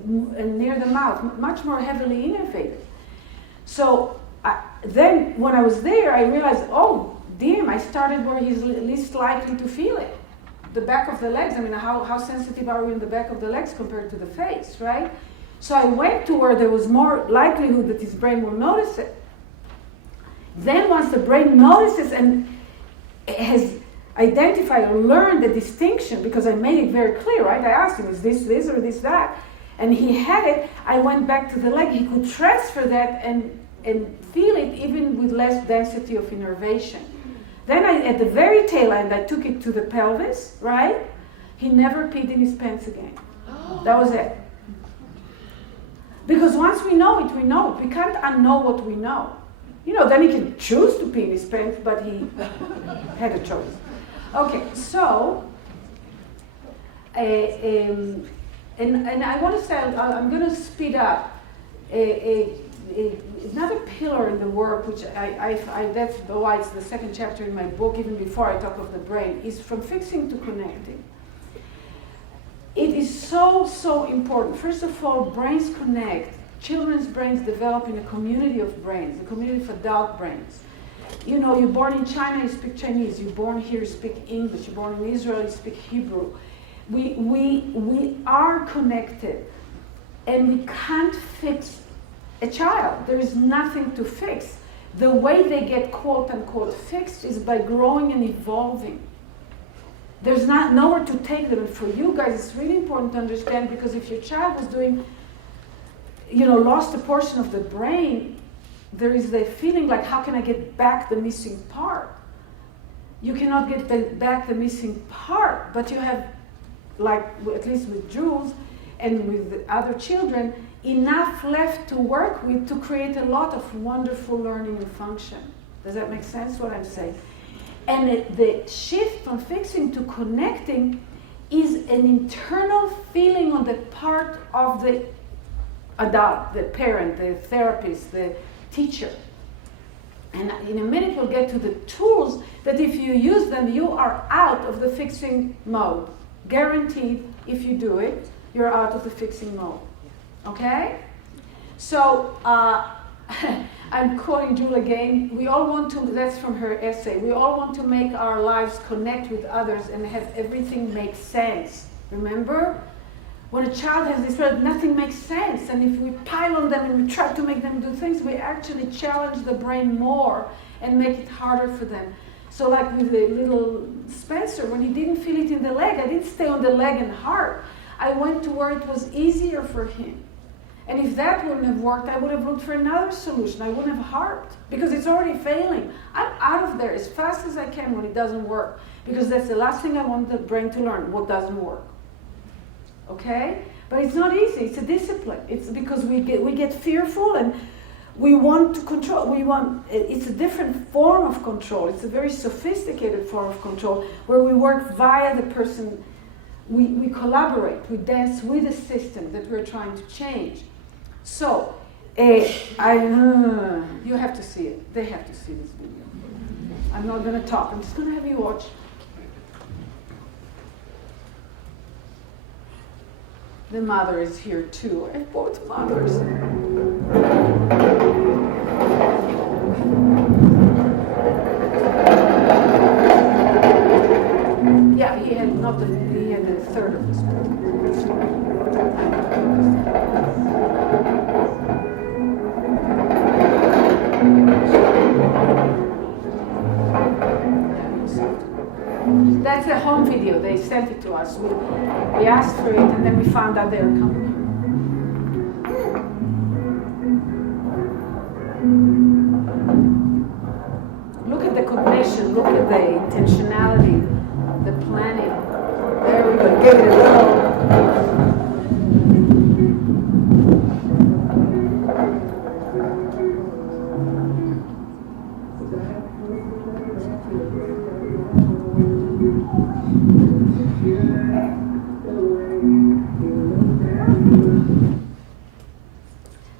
near the mouth, much more heavily innervated. So then, when I was there, I realized, oh, damn! I started where he's least likely to feel it, the back of the legs. I mean, how sensitive are we in the back of the legs compared to the face, right? So I went to where there was more likelihood that his brain will notice it. Then once the brain notices and has identified or learned the distinction, because I made it very clear, right? I asked him, is this or this that? And he had it. I went back to the leg. He could transfer that and feel it even with less density of innervation. Then at the very tail end, I took it to the pelvis, right? He never peed in his pants again. That was it. Because once we know it, we know it. We can't unknow what we know. You know, then he can choose to pee in his pants, but he had a choice. Okay, so, and I want to say, I'm going to speed up. Another pillar in the work, which that's why it's the second chapter in my book, even before I talk of the brain, is from fixing to connecting. It is so important. First of all, brains connect. Children's brains develop in a community of brains, a community of adult brains. You know, you're born in China, you speak Chinese. You're born here, you speak English. You're born in Israel, you speak Hebrew. We are connected, and we can't fix a child. There is nothing to fix. The way they get quote unquote fixed is by growing and evolving. There's nowhere to take them. And for you guys, it's really important to understand, because if your child was doing, lost a portion of the brain, there is the feeling like, how can I get back the missing part? You cannot get back the missing part, but you have, like at least with Jules and with the other children, enough left to work with to create a lot of wonderful learning and function. Does that make sense what I'm saying? And the shift from fixing to connecting is an internal feeling on the part of the adult, the parent, the therapist, the teacher. And in a minute we'll get to the tools that if you use them, you are out of the fixing mode. Guaranteed, if you do it, you're out of the fixing mode. Okay? So, I'm quoting Jewel again. We all want to, that's from her essay, we all want to make our lives connect with others and have everything make sense. Remember? When a child has this problem, nothing makes sense. And if we pile on them and we try to make them do things, we actually challenge the brain more and make it harder for them. So like with the little Spencer, when he didn't feel it in the leg, I didn't stay on the leg and heart. I went to where it was easier for him. And if that wouldn't have worked, I would have looked for another solution. I wouldn't have harped because it's already failing. I'm out of there as fast as I can when it doesn't work, because that's the last thing I want the brain to learn, what doesn't work. Okay? But it's not easy. It's a discipline. It's because we get fearful and we want to control. It's a different form of control. It's a very sophisticated form of control where we work via the person. We collaborate. We dance with the system that we're trying to change. So, you have to see it. They have to see this video. I'm not going to talk. I'm just going to have you watch. The mother is here too, and both mothers. Yeah, he had a third of the spectrum. That's a home video. They sent it to us. We asked for it, and then we found out they were coming. Look at the cognition. Look at the intentionality, the planning. There we go. Give it a little.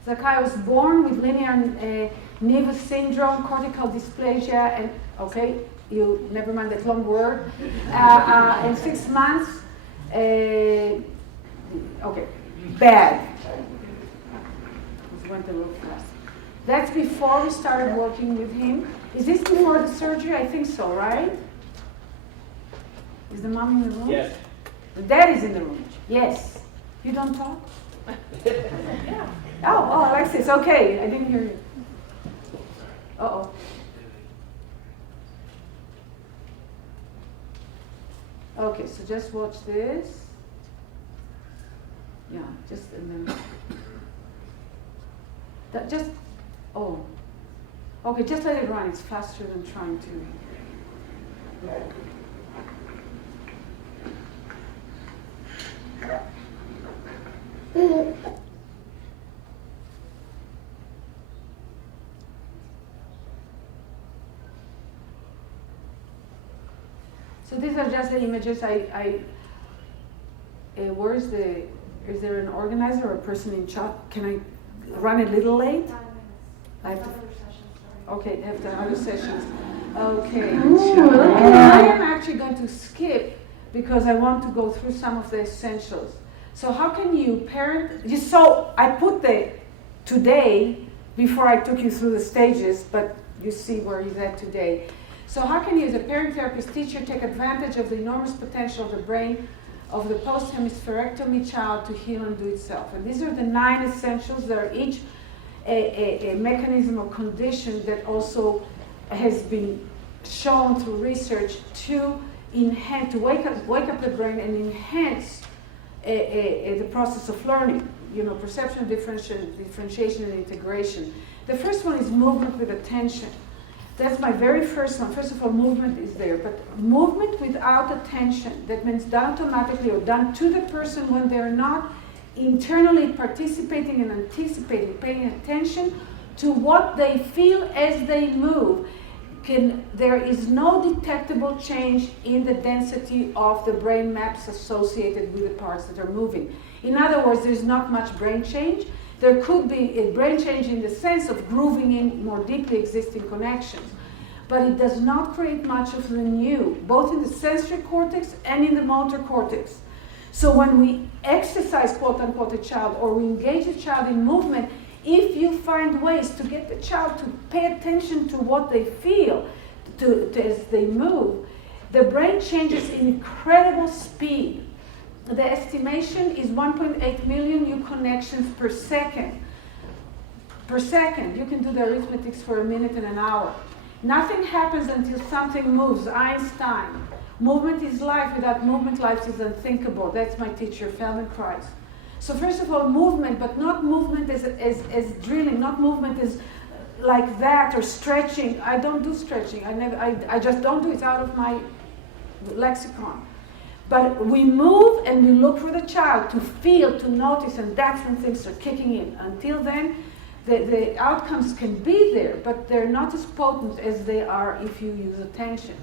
Zakai was born with linear nevus syndrome, cortical dysplasia, and you never mind that long word. In 6 months, bad. This went a little fast. That's before we started working with him. Is this before the surgery? I think so, right? Is the mom in the room? Yes. The dad is in the room. Yes. You don't talk? Yeah. Oh, Alexis, okay. I didn't hear you. Uh-oh. Okay, so just watch this. Yeah, and then... Okay, just let it run. It's faster than trying to... So these are just the images. Is there an organizer or a person in charge? Can I run a little late? 5 minutes. I have to, Other sessions starting. okay, have the other sessions. Okay. And I am actually going to skip because I want to go through some of the essentials. So how can you parent? So I put the today before I took you through the stages, but you see where he's at today. So how can you, as a parent, therapist, teacher, take advantage of the enormous potential of the brain of the post-hemispherectomy child to heal and do itself? And these are the 9 essentials that are each a mechanism or condition that also has been shown through research to enhance, to wake up the brain and enhance the process of learning. Perception, differentiation, and integration. The first one is movement with attention. That's my very first one. First of all, movement is there, but movement without attention, that means done automatically or done to the person when they're not internally participating and anticipating, paying attention to what they feel as they move. There is no detectable change in the density of the brain maps associated with the parts that are moving. In other words, there's not much brain change. There could be a brain change in the sense of grooving in more deeply existing connections, but it does not create much of the new, both in the sensory cortex and in the motor cortex. So when we exercise, quote unquote, a child, or we engage a child in movement, if you find ways to get the child to pay attention to what they feel as they move, the brain changes in incredible speed. The estimation is 1.8 million new connections per second. Per second. You can do the arithmetics for a minute and an hour. Nothing happens until something moves. Einstein. Movement is life. Without movement, life is unthinkable. That's my teacher, Feldenkrais. So first of all, movement, but not movement as drilling, not movement as like that or stretching. I don't do stretching. I just don't do it. It's out of my lexicon. But we move and we look for the child to feel, to notice, and that's when things are kicking in. Until then, the outcomes can be there, but they're not as potent as they are if you use attention.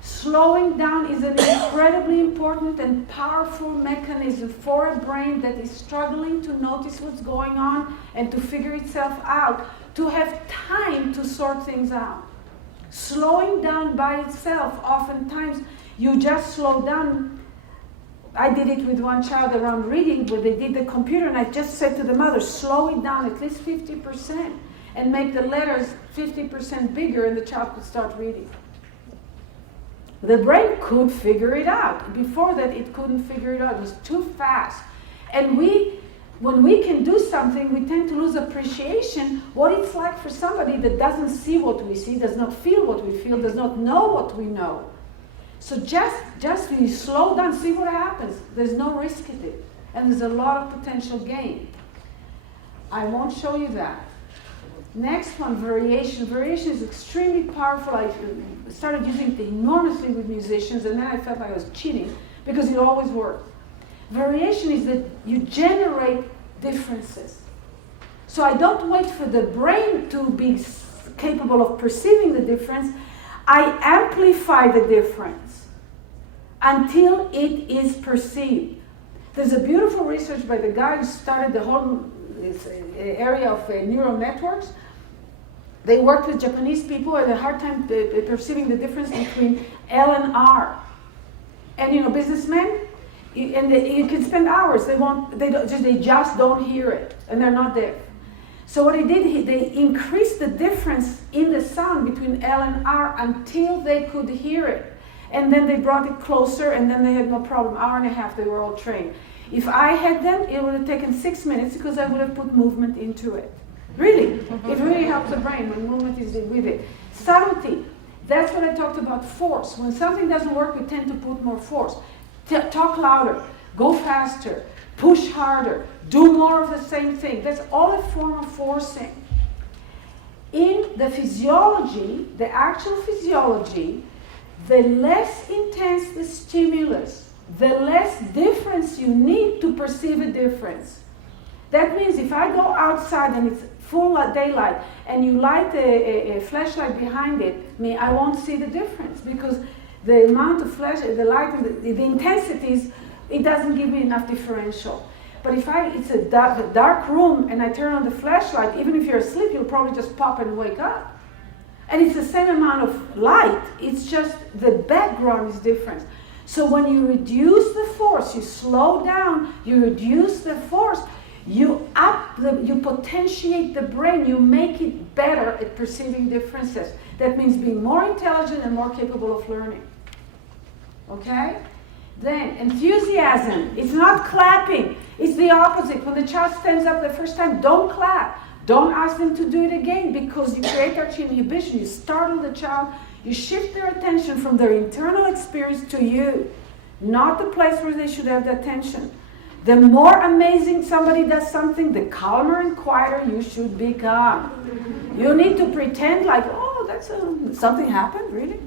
Slowing down is an incredibly important and powerful mechanism for a brain that is struggling to notice what's going on and to figure itself out, to have time to sort things out. Slowing down by itself, oftentimes you just slow down. I did it with one child around reading where they did the computer, and I just said to the mother, slow it down at least 50% and make the letters 50% bigger, and the child could start reading. The brain could figure it out. Before that, it couldn't figure it out. It was too fast. And when we can do something, we tend to lose appreciation what it's like for somebody that doesn't see what we see, does not feel what we feel, does not know what we know. So just when you slow down, see what happens. There's no risk in it. And there's a lot of potential gain. I won't show you that. Next one, variation. Variation is extremely powerful. I started using it enormously with musicians, and then I felt like I was cheating because it always worked. Variation is that you generate differences. So I don't wait for the brain to be capable of perceiving the difference. I amplify the difference until it is perceived. There's a beautiful research by the guy who started the whole area of neural networks. They worked with Japanese people and had a hard time perceiving the difference between L and R. And businessmen, you can spend hours. They just don't hear it, and they're not deaf. So what they did, they increased the difference in the sound between L and R until they could hear it. And then they brought it closer, and then they had no problem. Hour and a half, they were all trained. If I had them, it would have taken 6 minutes because I would have put movement into it. Really, it really helps the brain when movement is with it. Subtlety, that's what I talked about, force. When something doesn't work, we tend to put more force. Talk louder, go faster, push harder, do more of the same thing. That's all a form of forcing. In the physiology, the actual physiology, the less intense the stimulus, the less difference you need to perceive a difference. That means if I go outside and it's full daylight and you light a flashlight behind it, I won't see the difference because the amount of the light and the intensities, it doesn't give me enough differential. But if it's a dark room and I turn on the flashlight, even if you're asleep, you'll probably just pop and wake up. And it's the same amount of light, it's just the background is different. So when you reduce the force, you slow down, you reduce the force, you potentiate the brain, you make it better at perceiving differences. That means being more intelligent and more capable of learning. Okay? Then, enthusiasm. It's not clapping. It's the opposite. When the child stands up the first time, don't clap. Don't ask them to do it again because you create arch inhibition. You startle the child. You shift their attention from their internal experience to you, not the place where they should have the attention. The more amazing somebody does something, the calmer and quieter you should become. You need to pretend like, oh, that's something happened, really?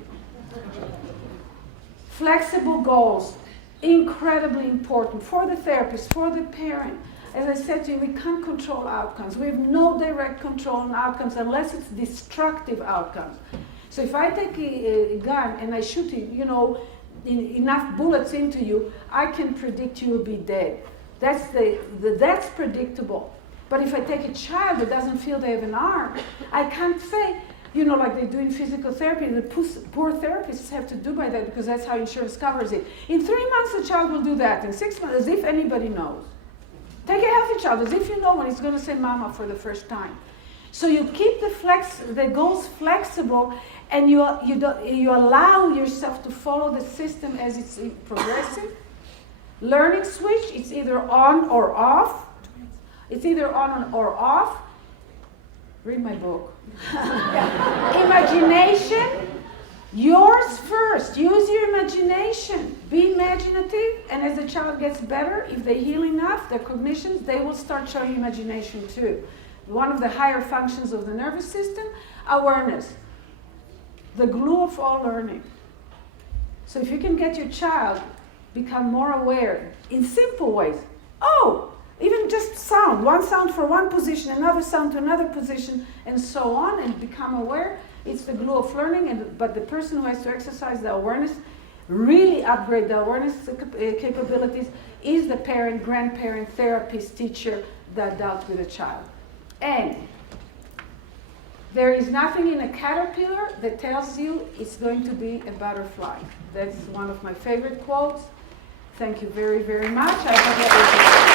Flexible goals. incredibly important for the therapist, for the parent. As I said to you, we can't control outcomes. We have no direct control on outcomes unless it's destructive outcomes. So if I take a gun and I shoot it, enough bullets into you, I can predict you will be dead. That's predictable. But if I take a child that doesn't feel they have an arm, I can't say, like they do in physical therapy, the poor therapists have to do by that because that's how insurance covers it. In 3 months, the child will do that. In 6 months, as if anybody knows. Take a healthy child, as if you know when he's going to say mama for the first time. So you keep the goals flexible, and you allow yourself to follow the system as it's progressing. Learning switch, it's either on or off. It's either on or off. Read my book. Imagination, yours first. Use your imagination. Be imaginative, and as the child gets better, if they heal enough, their cognitions, they will start showing imagination too. One of the higher functions of the nervous system, awareness. The glue of all learning. So if you can get your child become more aware in simple ways. Even just sound. One sound for one position, another sound to another position, and so on, and become aware. It's the glue of learning, but the person who has to exercise the awareness, really upgrade the awareness capabilities, is the parent, grandparent, therapist, teacher that dealt with a child. And there is nothing in a caterpillar that tells you it's going to be a butterfly. That's one of my favorite quotes. Thank you very, very much. I hope that was